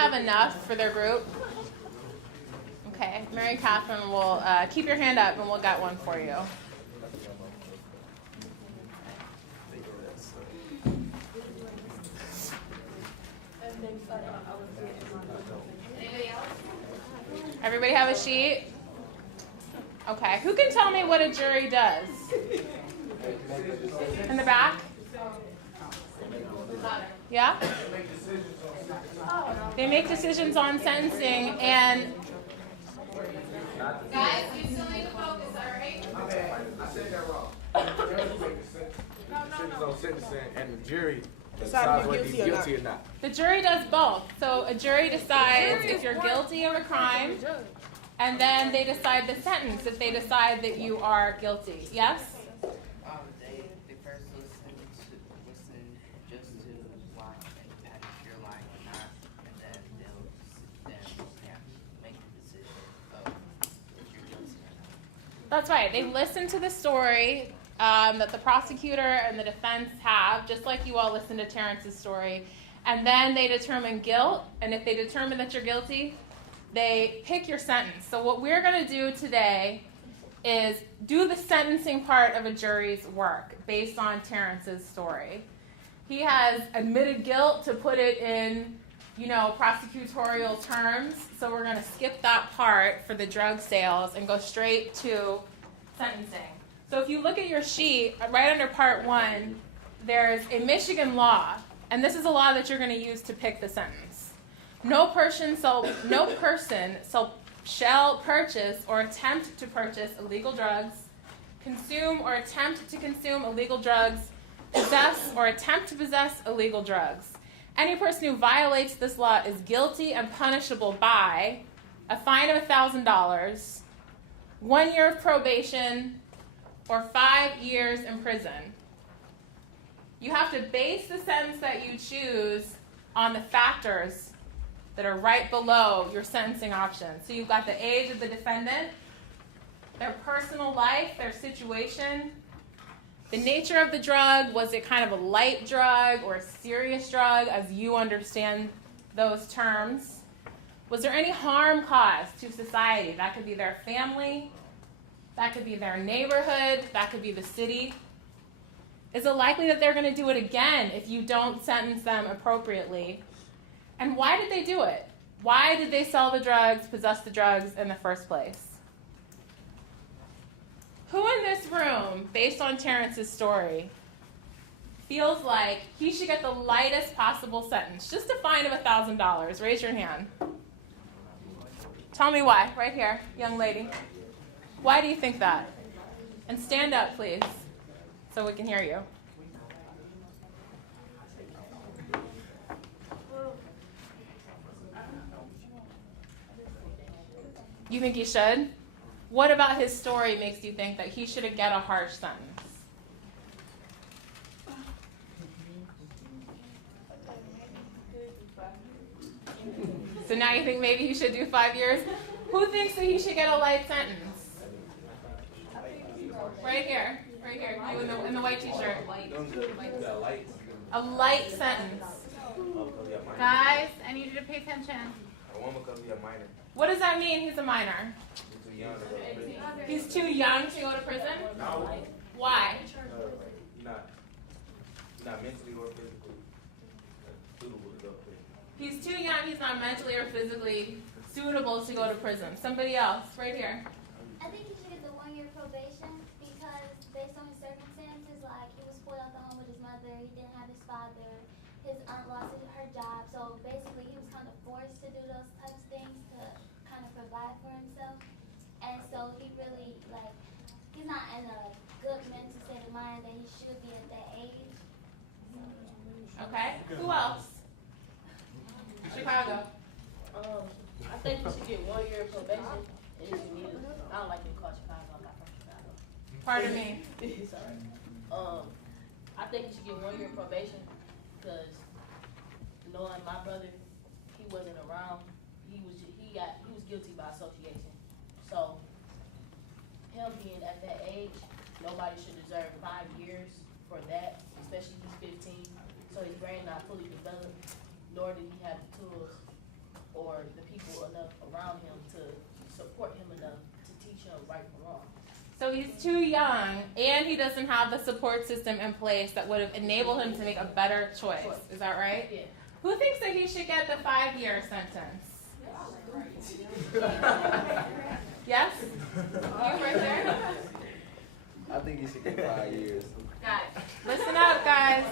have enough for their group? Okay, Mary Catherine will keep your hand up and we'll get one for you. Everybody have a sheet? Okay, who can tell me what a jury does? In the back? Yeah? They make decisions on sentencing and... Guys, you still need to focus, all right? I said that wrong. The judge makes decisions on sentencing, and the jury decides whether you're guilty or not. The jury does both. So a jury decides if you're guilty of a crime, and then they decide the sentence if they decide that you are guilty. Yes? They first listen just to watch and if you're lying or not, and then they'll make the decision of if you're guilty or not. That's right. They listen to the story that the prosecutor and the defense have, just like you all listened to Terrence's story, and then they determine guilt, and if they determine that you're guilty, they pick your sentence. So what we're going to do today is do the sentencing part of a jury's work based on Terrence's story. He has admitted guilt, to put it in, prosecutorial terms, so we're going to skip that part for the drug sales and go straight to sentencing. So if you look at your sheet, right under part 1, there's a Michigan law, and this is a law that you're going to use to pick the sentence. No person shall purchase or attempt to purchase illegal drugs, consume or attempt to consume illegal drugs, possess or attempt to possess illegal drugs. Any person who violates this law is guilty and punishable by a fine of $1,000, 1 year of probation, or 5 years in prison. You have to base the sentence that you choose on the factors that are right below your sentencing options. So you've got the age of the defendant, their personal life, their situation, the nature of the drug. Was it kind of a light drug or a serious drug as you understand those terms? Was there any harm caused to society? That could be their family, that could be their neighborhood, that could be the city. Is it likely that they're going to do it again if you don't sentence them appropriately? And why did they do it? Why did they sell the drugs, possess the drugs in the first place? Who in this room, based on Terrence's story, feels like he should get the lightest possible sentence, just a fine of $1,000? Raise your hand. Tell me why. Right here, young lady. Why do you think that? And stand up, please, so we can hear you. You think he should? What about his story makes you think that he should get a harsh sentence? So now you think maybe he should do 5 years? Who thinks that he should get a light sentence? Right here. You in the white t-shirt. A light sentence. Guys, I need you to pay attention. What does that mean, he's a minor? He's too young to go to prison? Why? Not mentally or physically suitable to go to prison. He's too young, he's not mentally or physically suitable to go to prison. Somebody else, right here. I think he should get the 1 year probation because based on his circumstances, like he was spoiled at the home with his mother, he didn't have his father, his aunt lost her job, so basically he was kind of forced to do those types of things to kind of provide for himself. And so he really, he's not in a good mental state of mind that he should be at that age. Okay, who else? Chicago. I think you should get 1 year of probation. And you should need it. I don't like being called Chicago. I'm not from Chicago. Pardon me. Sorry. I think you should get 1 year of probation because knowing my brother, he wasn't around. He was guilty by association. So him being at that age, nobody should deserve 5 years for that, especially he's 15. So his brain not fully developed, nor did he have the tools or the people enough around him to support him enough to teach him right from wrong. So he's too young, and he doesn't have the support system in place that would have enabled him to make a better choice. Is that right? Yeah. Who thinks that he should get the 5-year sentence? Yes? You right there? I think he should get 5 years. Guys, listen up, guys.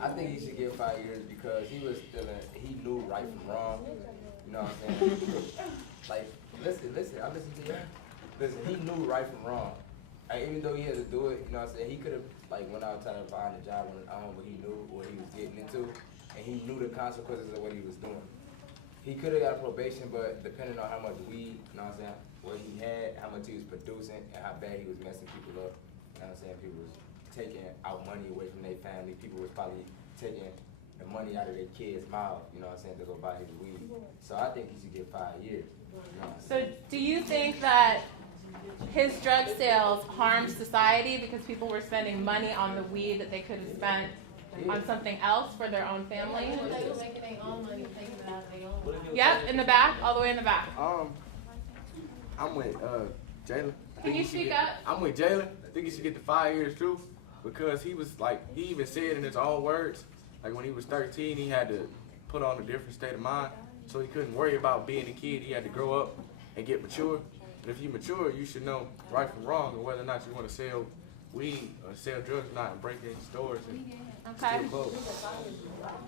I think he should get 5 years because he was still he knew right from wrong. You know what I'm saying? Like, listen, I listen to you. Listen, he knew right from wrong. And even though he had to do it, you know what I'm saying, he could have, like, went out trying to find a job on his own, but he knew what he was getting into, and he knew the consequences of what he was doing. He could have got probation, but depending on how much weed, you know what I'm saying, what he had, how much he was producing, and how bad he was messing people up, you know what I'm saying, people was taking out money away from their family, people was probably taking the money out of their kids' mouth, you know what I'm saying, to go buy his weed. So I think he should get 5 years. You know what I'm So saying? do you think that his drug sales harmed society because people were spending money on the weed that they could have spent on something else for their own family? They were making their own money, taking it out of their own money. Yep, in the back, all the way in the back. I'm with Jalen. Can you speak up? I'm with Jalen. I think he should get the 5 years too, because he was like, he even said in his own words, like when he was 13, he had to put on a different state of mind, so he couldn't worry about being a kid. He had to grow up and get mature. And if you mature, you should know right from wrong and whether or not you want to sell weed or sell drugs or not and break in stores and Okay. steal clothes.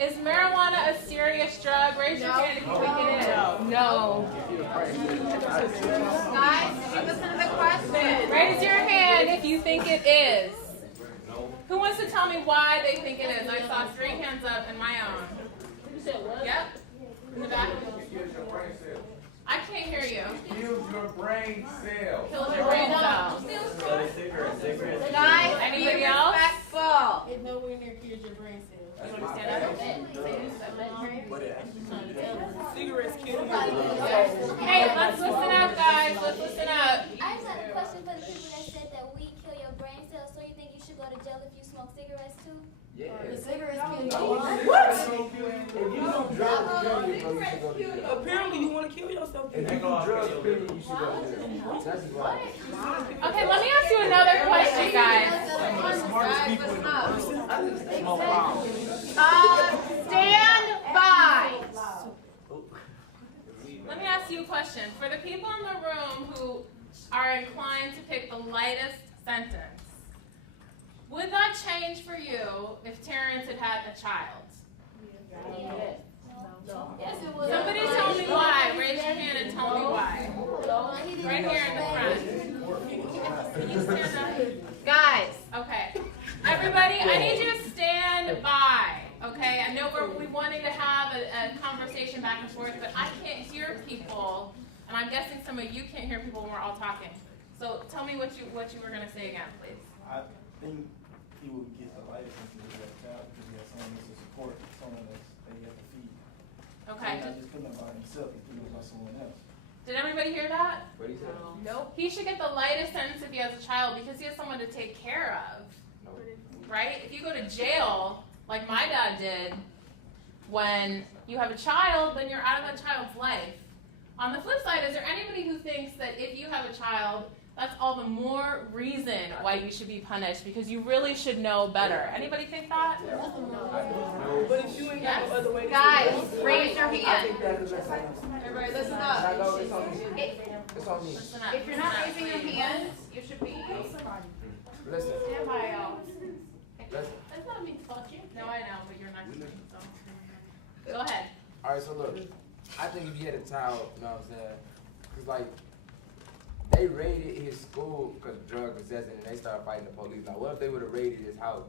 Is marijuana a serious drug? Raise your hand if you think it is. No. Guys, did you listen to the question? Raise your hand if you think it is. Who wants to tell me why they think it is? I saw 3 hands up in my own. You said what? Yep. In the back. Kills your brain cells. I can't hear you. Kills your brain cells. Kills your brain cells. Guys, Anybody be else? respectful. It's nowhere near kills your brain cells. You want to stand up? Cigarettes kill you. Hey, let's listen up, guys. Let's listen up. I just have a question for the people that said that weed kill your brain cells. So you think you should go to jail if you smoke cigarettes too? Yeah. The cigarettes kill you. If you do drugs, you should go to jail. Apparently you want to kill yourself. If you do drugs, period, you should go to jail. That's why. Okay, let me ask you another question, guys. Guys, listen up. Wow. Stand by. Let me ask you a question. For the people in the room who are inclined to pick the lightest sentence, would that change for you if Terrence had had a child? Yes, it would. Somebody tell me why. Raise your hand and tell me why. Right here in the front. Can you stand up? Guys, Okay. Everybody, I need you to stand by. Okay? I know we wanting to have a conversation back and forth, but I can't hear people, and I'm guessing some of you can't hear people when we're all talking. So tell me what you were going to say again, please. I think he would get the life sentence as a child because he has someone that's to support, someone that he has to feed. Okay. He's not just thinking about himself, he's thinking about someone else. Did everybody hear that? What do you say? Nope. He should get the lightest sentence if he has a child because he has someone to take care of. No. Right? If you go to jail, like my dad did, when you have a child, then you're out of that child's life. On the flip side, is there anybody who thinks that if you have a child, that's all the more reason why you should be punished because you really should know better? Anybody think that? But if you ain't got no other way to guys, raise your I hand. think that is a Everybody listen I up. know it's on me. It's on me. Listen up. If you're not raising your hands, you should be. Listen. Stand by, y'all. Listen. That's not me talking. No, I know, but you're not going to. Go ahead. All right, so look, I think if you had a child, you know what I'm saying? Because, like, they raided his school because of drug possession and they started fighting the police. Now, what if they would have raided his house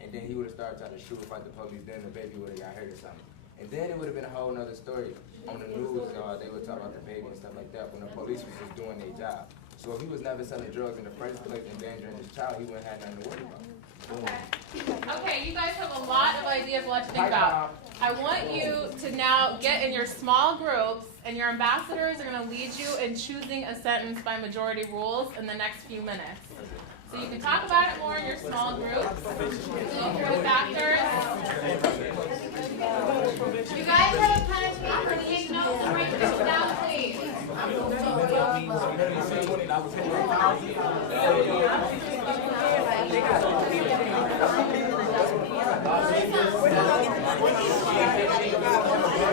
and then he would have started trying to shoot or fight the police, then the baby would have got hurt or something? And then it would have been a whole nother story on the news. They would talk about the baby and stuff like that when the police was just doing their job. So if he was never selling drugs in the first place, endangering his child, he wouldn't have nothing to worry about. Boom. Okay, you guys have a lot of ideas, a lot to think about. I want you to now get in your small groups, and your ambassadors are going to lead you in choosing a sentence by majority rules in the next few minutes. So you can talk about it more in your small groups. Go through the factors. You guys have a punishment for the I was paying $1,000.